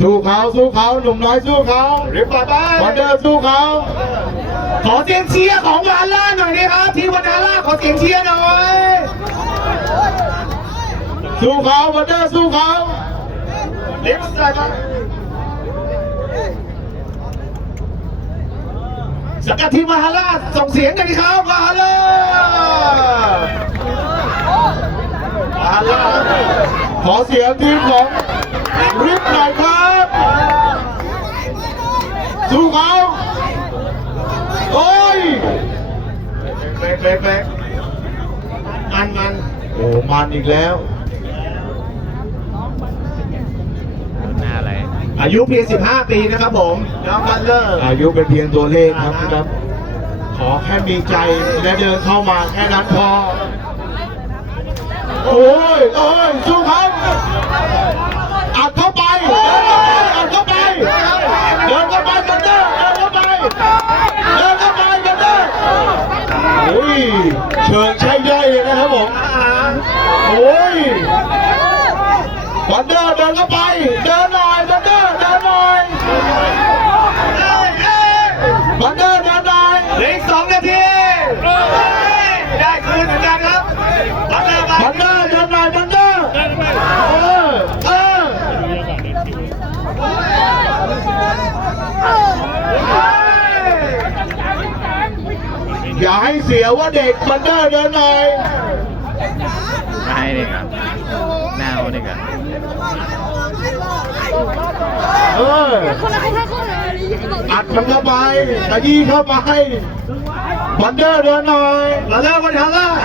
สู้เขาสู้เขาหนุ่มน้อยสู้เขารีบต่อไปวันเดอร์สู้เขาขอเสียงเชียร์ของวาล่าหน่อยนะครับทีมวาล่าขอเสียงเชียร์หน่อยสู้เขาวันเดอร์สู้เขารีบต่อไปสังกัดทีมวาล่าส่งเสียงกันดีครับวาล่าวาล่า ขอเสียงทีมของริบหน่อยครับ สู้เขาโอ้ยเบรกเบรกเบรกมันมันโอ้มันอีกแล้วหน้าอะไรอายุเพียง 15 ปีนะครับผมน้องบัลเลอร์ อายุเป็นเพียงตัวเลขครับนะครับ ขอแค่มีใจและเดินเข้ามาแค่นั้นพอ โอ้ย โอ้ยสู้เขาอัดเข้าไปอัดเข้าไปเดินเข้าไปกันเด้อเดินเข้าไปเดินเข้าไปกันเด้อโอ้ยเชิญใช้ย่อยเลยนะครับผมโอ้ย วันเดอร์เดินเข้าไป เดินหน่อยวันเดอร์เดินหน่อยวันเดอร์เดินหน่อยเหลืออีกสองนาทีได้คืนเหมือนกันครับบัลเลอร์บันเดอร์เดินหน่อยบันเดอร์เออเอออย่าให้เสียว่าเด็กบันเดอร์เดินหน่อย หน้าให้เด็กอะหน้าเขาเด็กอะ อออัดมันเข้าไปขยี้เข้าไปบันเดอร์เดินหน่อยแล้วเลอร์บัลเลอร์